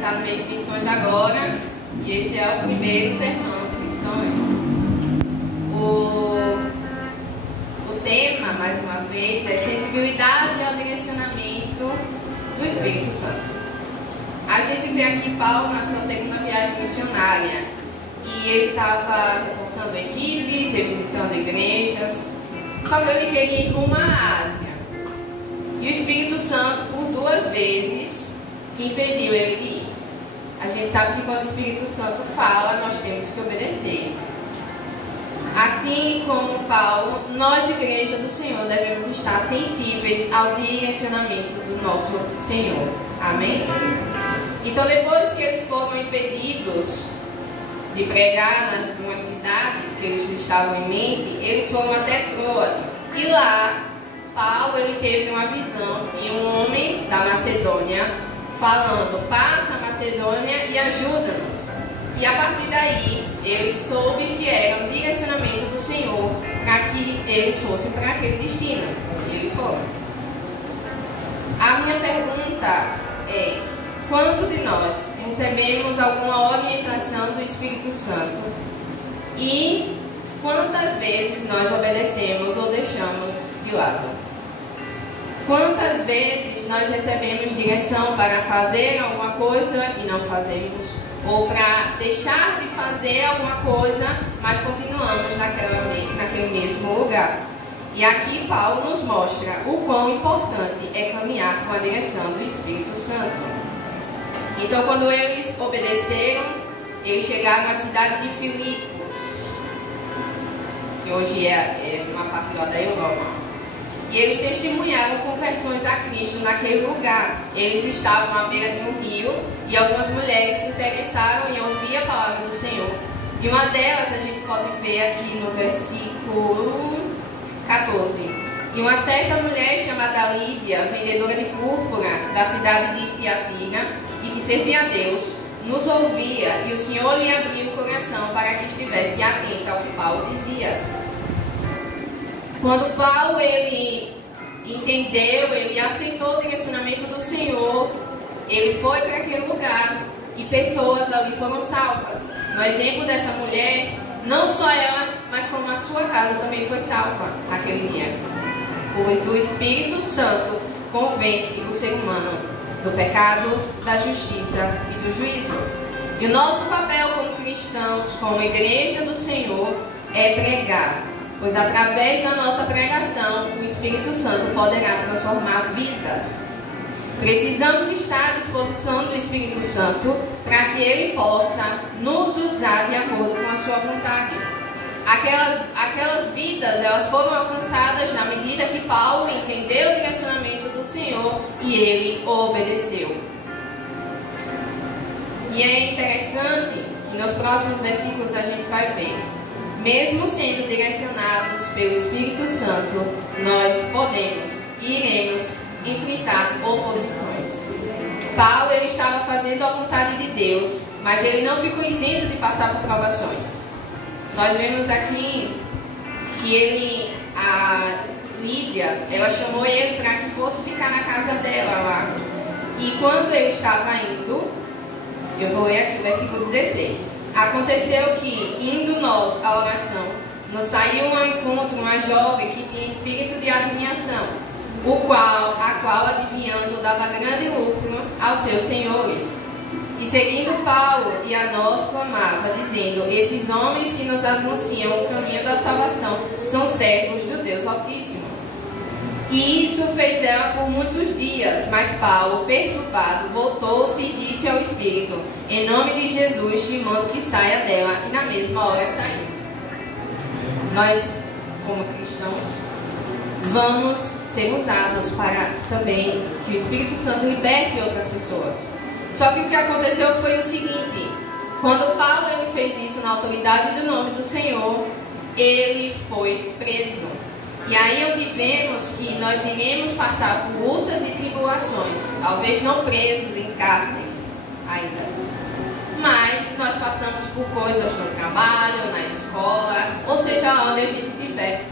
está no mês de missões agora, e esse é o primeiro sermão de missões. O tema, mais uma vez, é sensibilidade ao direcionamento do Espírito Santo. A gente vê aqui Paulo na sua segunda viagem missionária, e ele estava reforçando equipes, revisitando igrejas, só que ele queria ir rumo à Ásia. E o Espírito Santo, por 2 vezes, impediu ele de ir. A gente sabe que quando o Espírito Santo fala, nós temos que obedecer. Assim como Paulo, nós, igreja do Senhor, devemos estar sensíveis ao direcionamento do nosso Senhor. Amém? Então, depois que eles foram impedidos de pregar nas algumas cidades que eles estavam em mente, eles foram até Troade. E lá, Paulo ele teve uma visão de um homem da Macedônia falando: passa a Macedônia e ajuda-nos. E a partir daí, ele soube que era o direcionamento do Senhor para que eles fossem para aquele destino. E eles foram. A minha pergunta é: quanto de nós recebemos alguma orientação do Espírito Santo e quantas vezes nós obedecemos ou deixamos de lado? Quantas vezes nós recebemos direção para fazer alguma coisa e não fazemos? Ou para deixar de fazer alguma coisa, mas continuamos naquele mesmo lugar? E aqui Paulo nos mostra o quão importante é caminhar com a direção do Espírito Santo. Então, quando eles obedeceram, eles chegaram à cidade de Filipos, que hoje é uma parte lá da Europa. E eles testemunharam conversões a Cristo naquele lugar. Eles estavam à beira de um rio e algumas mulheres se interessaram em ouvir a palavra do Senhor. E uma delas a gente pode ver aqui no versículo 14. E uma certa mulher chamada Lídia, vendedora de púrpura da cidade de Tiatira, e que servia a Deus, nos ouvia, e o Senhor lhe abriu o coração para que estivesse atenta ao que Paulo dizia. Quando Paulo ele entendeu, ele aceitou o direcionamento do Senhor, ele foi para aquele lugar e pessoas ali foram salvas. No exemplo dessa mulher, não só ela, mas como a sua casa também foi salva naquele dia. Pois o Espírito Santo convence o ser humano do pecado, da justiça e do juízo. E o nosso papel como cristãos, como igreja do Senhor, é pregar. Pois através da nossa pregação, o Espírito Santo poderá transformar vidas. Precisamos estar à disposição do Espírito Santo para que Ele possa nos usar de acordo com a sua vontade. Aquelas vidas, elas foram alcançadas na medida que Paulo entendeu o direcionamento do Senhor e ele obedeceu. E é interessante que nos próximos versículos a gente vai ver: mesmo sendo direcionados pelo Espírito Santo, nós podemos e iremos enfrentar oposições. Paulo ele estava fazendo a vontade de Deus, mas ele não ficou isento de passar por provações. Nós vemos aqui que a Lídia, ela chamou ele para que fosse ficar na casa dela lá. E quando ele estava indo, eu vou ler aqui o versículo 16. Aconteceu que, indo nós à oração, nos saiu ao encontro uma jovem que tinha espírito de adivinhação, a qual adivinhando dava grande lucro aos seus senhores. E seguindo Paulo e a nós clamava, dizendo: esses homens que nos anunciam o caminho da salvação são servos do Deus Altíssimo. E isso fez ela por muitos dias, mas Paulo, perturbado, voltou-se e disse ao Espírito: em nome de Jesus te mando que saia dela, e na mesma hora saiu. Nós, como cristãos, vamos ser usados para também que o Espírito Santo liberte outras pessoas. Só que o que aconteceu foi o seguinte: quando Paulo ele fez isso na autoridade do nome do Senhor, ele foi preso. E aí onde vemos que nós iremos passar por lutas e tribulações, talvez não presos em cárceres ainda, mas nós passamos por coisas no trabalho, na escola, ou seja, onde a gente estiver.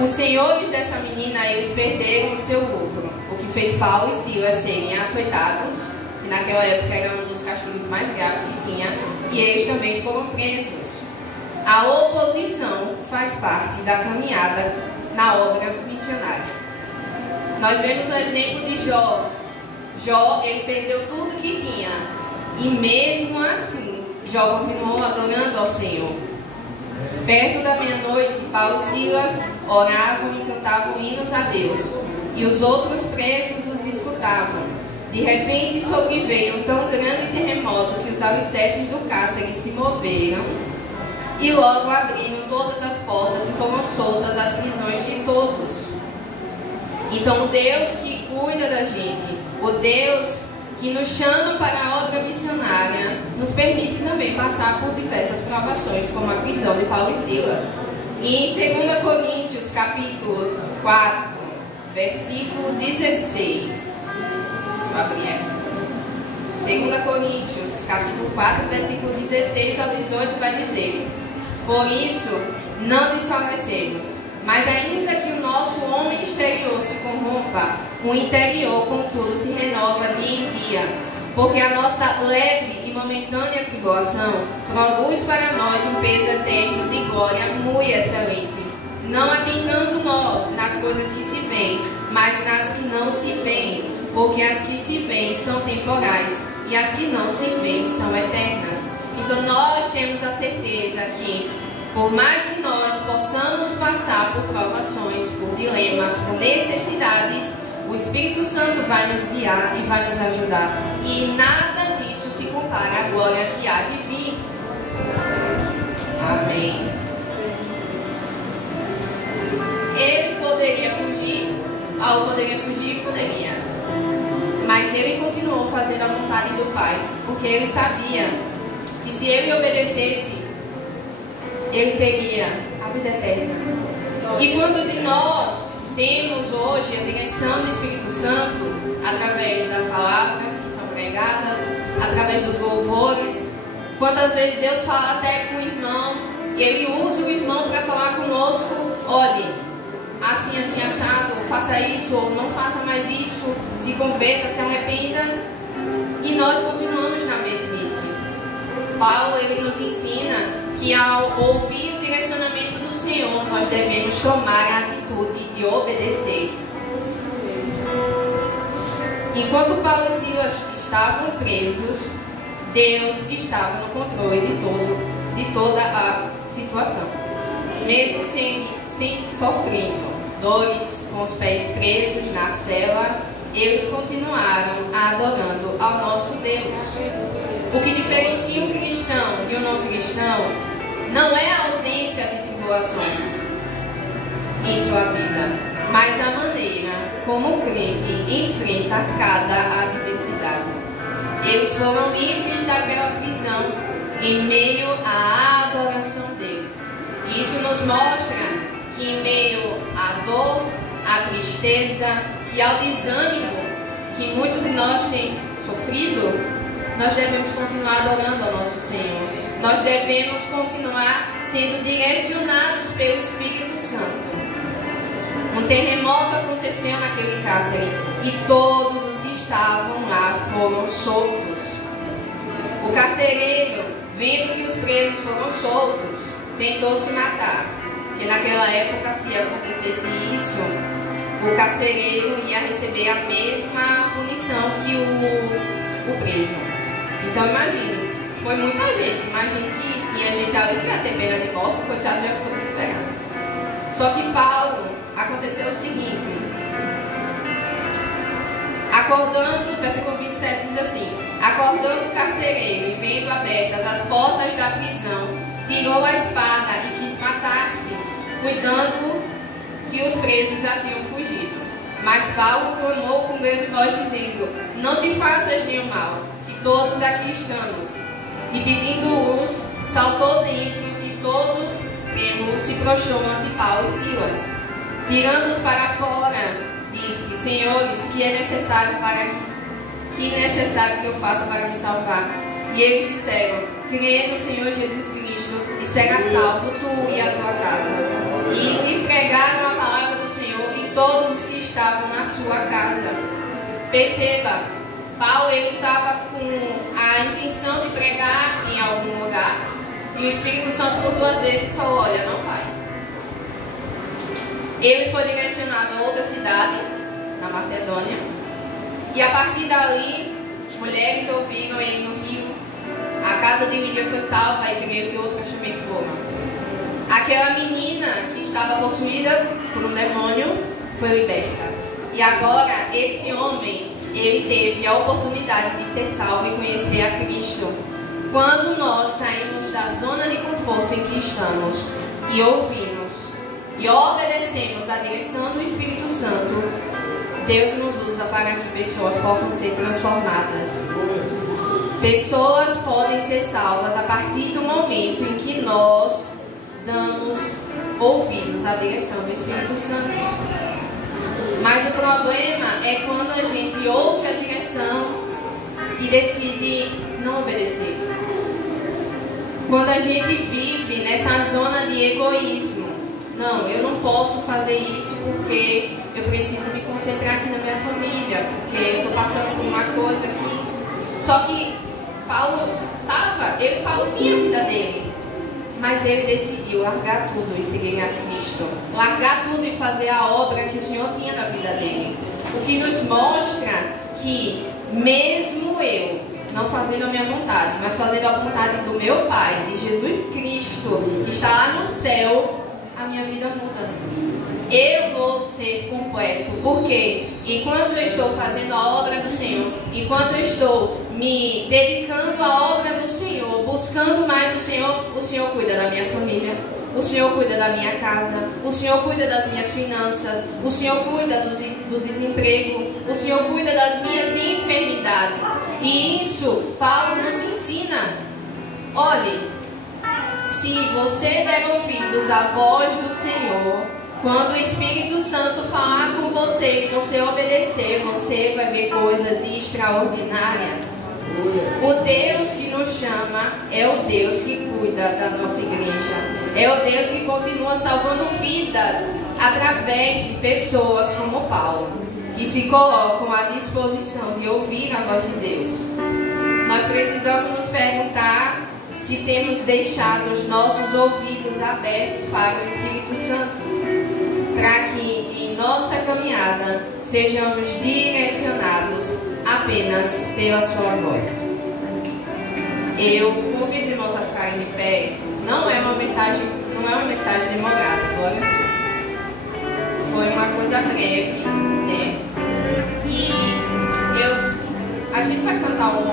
Os senhores dessa menina, eles perderam o seu lucro, o que fez Paulo e Silas serem açoitados, naquela época era um dos castigos mais graves que tinha, e eles também foram presos. A oposição faz parte da caminhada na obra missionária. Nós vemos o exemplo de Jó. Jó, ele perdeu tudo que tinha, e mesmo assim, Jó continuou adorando ao Senhor. Perto da meia-noite, Paulo e Silas oravam e cantavam hinos a Deus, e os outros presos os escutavam. De repente sobreveio um tão grande terremoto que os alicerces do cárcere se moveram, e logo abriram todas as portas e foram soltas as prisões de todos. Então o Deus que cuida da gente, o Deus que nos chama para a obra missionária, nos permite também passar por diversas provações, como a prisão de Paulo e Silas. E em 2 Coríntios, capítulo 4, versículo 16. Deixa eu abrir aqui. 2 Coríntios, capítulo 4, versículo 16 ao 18, vai dizer: por isso, não desfalecemos, mas ainda que o nosso homem exterior se corrompa, o interior, contudo, se renova dia em dia, porque a nossa leve e momentânea tribulação produz para nós um peso eterno de glória muito excelente, não atentando nós nas coisas que se veem, mas nas que não se veem, porque as que se veem são temporais e as que não se veem são eternas. Então nós temos a certeza que, por mais que nós possamos passar por provações, por dilemas, por necessidades, o Espírito Santo vai nos guiar e vai nos ajudar. E nada disso se compara à glória que há de vir. Amém. Ele poderia fugir. Paulo poderia fugir? Poderia. Mas ele continuou fazendo a vontade do Pai, porque ele sabia que se ele obedecesse, ele teria a vida eterna. E quanto de nós temos hoje a direção do Espírito Santo através das palavras que são pregadas, através dos louvores? Quantas vezes Deus fala até com o irmão, e ele usa o irmão para falar conosco: olhe, assim, assim, assado, faça isso, ou não faça mais isso, se converta, se arrependa, e nós continuamos na mesmice. Paulo, ele nos ensina que ao ouvir o direcionamento do Senhor, nós devemos tomar a atitude de obedecer. Enquanto Paulo e Silas estavam presos, Deus estava no controle de toda a situação. Mesmo sempre sofrendo dores, com os pés presos na cela, eles continuaram adorando ao nosso Deus. O que diferencia um cristão de um não cristão não é a ausência de tribulações em sua vida, mas a maneira como o crente enfrenta cada adversidade. Eles foram livres daquela prisão em meio à adoração deles. E isso nos mostra que em meio à dor, à tristeza e ao desânimo que muitos de nós têm sofrido, nós devemos continuar adorando ao nosso Senhor. Nós devemos continuar sendo direcionados pelo Espírito Santo. Um terremoto aconteceu naquele cárcere e todos os que estavam lá foram soltos. O carcereiro, vendo que os presos foram soltos, tentou se matar. Porque naquela época, se acontecesse isso, o carcereiro ia receber a mesma punição que o preso. Então imagine, foi muita gente. Imagine que tinha gente ali que ia ter pena de morte, o coitado já ficou desesperado. Só que Paulo, aconteceu o seguinte: acordando, versículo 27 diz assim: acordando o carcereiro e vendo abertas as portas da prisão, tirou a espada e quis matar-se, cuidando que os presos já tinham fugido. Mas Paulo clamou com grande voz, dizendo: não te faças nenhum mal, que todos aqui estamos. E pedindo luz, saltou dentro e todo trêmulo se prostrou ante Paulo e Silas. Tirando-os para fora, disse: senhores, que é necessário que eu faça para me salvar? E eles disseram: crê no Senhor Jesus Cristo e será salvo tu e a tua casa. E lhe pregaram a palavra do Senhor e todos os que estavam na sua casa. Perceba, Paulo, ele estava E o Espírito Santo por 2 vezes falou, olha, não vai. Ele foi direcionado a outra cidade, na Macedônia. E a partir dali, mulheres ouviram ele no rio. A casa de Lídia foi salva e creio que outras também foram. Aquela menina que estava possuída por um demônio foi liberta. E agora, esse homem, ele teve a oportunidade de ser salvo e conhecer a Cristo. Quando nós saímos da zona de conforto em que estamos e ouvimos e obedecemos à direção do Espírito Santo, Deus nos usa para que pessoas possam ser transformadas. Pessoas podem ser salvas a partir do momento em que nós damos ouvidos à direção do Espírito Santo. Mas o problema é quando a gente ouve a direção e decide não obedecer. Quando a gente vive nessa zona de egoísmo. Não, eu não posso fazer isso porque eu preciso me concentrar aqui na minha família, porque eu estou passando por uma coisa aqui. Só que Paulo tinha a vida dele, mas ele decidiu largar tudo e seguir a Cristo. Largar tudo e fazer a obra que o Senhor tinha na vida dele. O que nos mostra que mesmo eu não fazendo a minha vontade, mas fazendo a vontade do meu Pai, de Jesus Cristo, que está lá no céu, a minha vida muda. Eu vou ser completo. Por quê? Enquanto eu estou fazendo a obra do Senhor, enquanto eu estou me dedicando à obra do Senhor, buscando mais o Senhor cuida da minha família, o Senhor cuida da minha casa, o Senhor cuida das minhas finanças, o Senhor cuida do desemprego, o Senhor cuida das minhas enfermidades. E isso Paulo nos ensina. Olhe, se você der ouvidos à voz do Senhor, quando o Espírito Santo falar com você e você obedecer, você vai ver coisas extraordinárias. O Deus que nos chama é o Deus que cuida da nossa igreja. É o Deus que continua salvando vidas através de pessoas como Paulo, que se colocam à disposição de ouvir a voz de Deus. Nós precisamos nos perguntar se temos deixado os nossos ouvidos abertos para o Espírito Santo, para que em nossa caminhada sejamos direcionados apenas pela sua voz. Eu convido os irmãos a ficarem de pé. Não é uma mensagem demorada, agora foi uma coisa breve, né? E a gente vai cantar um